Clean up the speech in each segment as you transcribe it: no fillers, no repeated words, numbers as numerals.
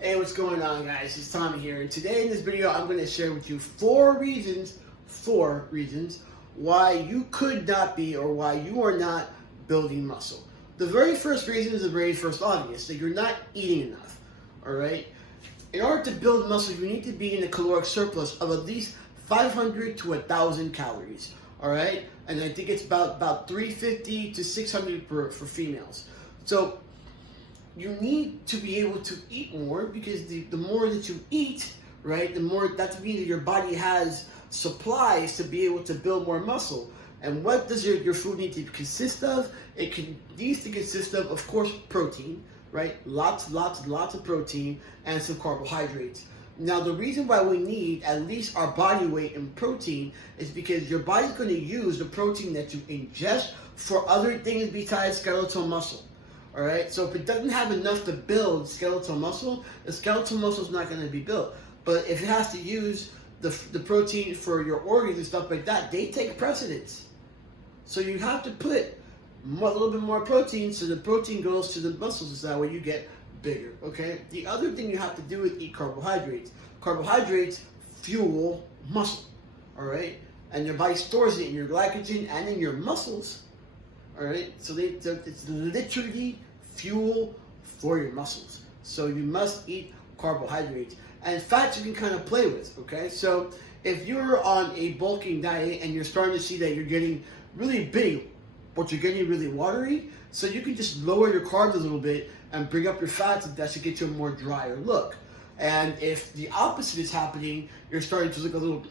Hey, what's going on, guys? It's Tommy here, and today in this video, I'm going to share with you four reasons why you could not be or why you are not building muscle. The very first reason is the very first obvious, that you're not eating enough, all right? In order to build muscle, you need to be in a caloric surplus of at least 500 to 1,000 calories, all right? And I think it's about 350 to 600 for females. So you need to be able to eat more, because the more that you eat, right, the more that means that your body has supplies to be able to build more muscle. And what does your food need to consist of? Needs to consist of course, protein, right? Lots of protein and some carbohydrates. Now, the reason why we need at least our body weight in protein is because your body's going to use the protein that you ingest for other things besides skeletal muscle. All right, so if it doesn't have enough to build skeletal muscle, the skeletal muscle is not going to be built. But if it has to use the protein for your organs and stuff like that, they take precedence. So you have to put a little bit more protein, so the protein goes to the muscles, so that way you get bigger. Okay. The other thing you have to do is eat carbohydrates. Carbohydrates fuel muscle. All right, and your body stores it in your glycogen and in your muscles. All right, so it's literally fuel for your muscles. So you must eat carbohydrates. And fats you can kind of play with, okay? So if you're on a bulking diet and you're starting to see that you're getting really big, but you're getting really watery, so you can just lower your carbs a little bit and bring up your fats, and that should get you a more drier look. And if the opposite is happening, you're starting to look a little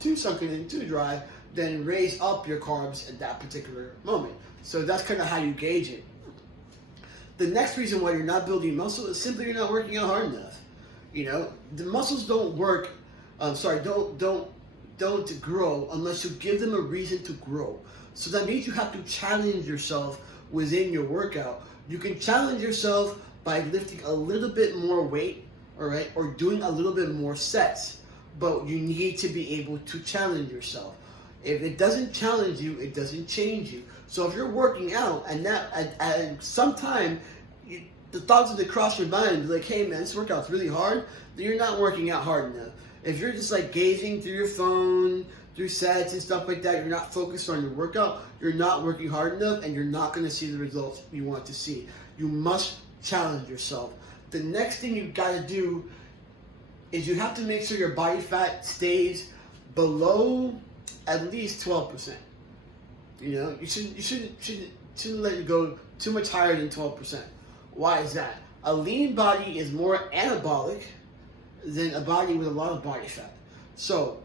too sunken and too dry, then raise up your carbs at that particular moment. So that's kind of how you gauge it. The next reason why you're not building muscle is simply you're not working out hard enough. You know, the muscles don't grow unless you give them a reason to grow. So that means you have to challenge yourself within your workout. You can challenge yourself by lifting a little bit more weight, all right, or doing a little bit more sets. But you need to be able to challenge yourself. If it doesn't challenge you, it doesn't change you. So if you're working out and at some time the thoughts that cross your mind be like, hey man, this workout's really hard, then you're not working out hard enough. If you're just like gazing through your phone, through sets and stuff like that, you're not focused on your workout, you're not working hard enough, and you're not going to see the results you want to see. You must challenge yourself. The next thing you've got to do is you have to make sure your body fat stays below at least 12%. You know, you shouldn't let it go too much higher than 12%. Why is that? A lean body is more anabolic than a body with a lot of body fat. So,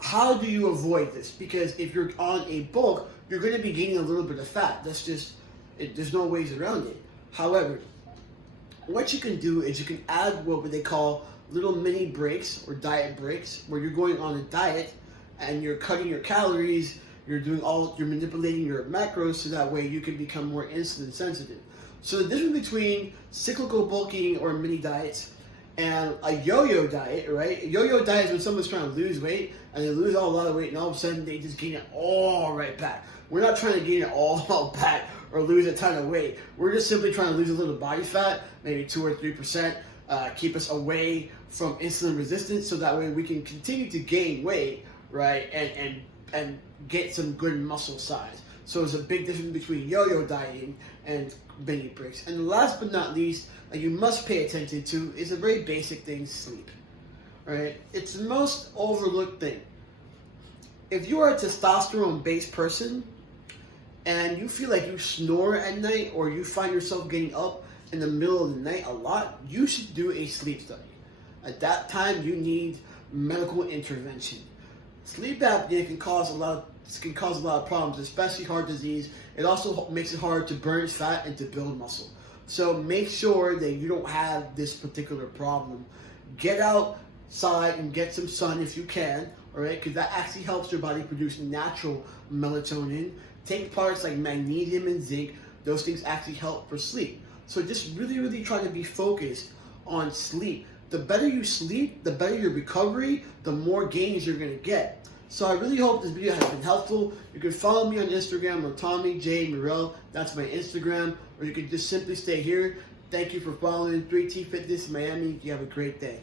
how do you avoid this? Because if you're on a bulk, you're going to be gaining a little bit of fat. That's just, there's no ways around it. However, what you can do is you can add what they call little mini breaks or diet breaks, where you're going on a diet and you're cutting your calories, you're manipulating your macros, so that way you can become more insulin sensitive. So the difference between cyclical bulking or mini diets and a yo-yo diet, right? A yo-yo diet is when someone's trying to lose weight and they lose a lot of weight, and all of a sudden they just gain it all right back. We're not trying to gain it all back or lose a ton of weight. We're just simply trying to lose a little body fat, maybe 2 or 3%, keep us away from insulin resistance, so that way we can continue to gain weight, right? And get some good muscle size. So there's a big difference between yo-yo dieting and mini breaks. And last but not least, that you must pay attention to is a very basic thing: sleep. Right? It's the most overlooked thing. If you are a testosterone-based person and you feel like you snore at night, or you find yourself getting up in the middle of the night a lot, you should do a sleep study. At that time, you need medical intervention. Sleep apnea can cause a lot of problems, especially heart disease. It also makes it hard to burn fat and to build muscle. So make sure that you don't have this particular problem. Get outside and get some sun if you can, all right? Because that actually helps your body produce natural melatonin. Take products like magnesium and zinc. Those things actually help for sleep. So just really try to be focused on sleep. The better you sleep, the better your recovery, the more gains you're going to get. So I really hope this video has been helpful. You can follow me on Instagram or Tommy J Morel. That's my Instagram. Or you can just simply stay here Thank you for following 3T Fitness Miami. You have a great day.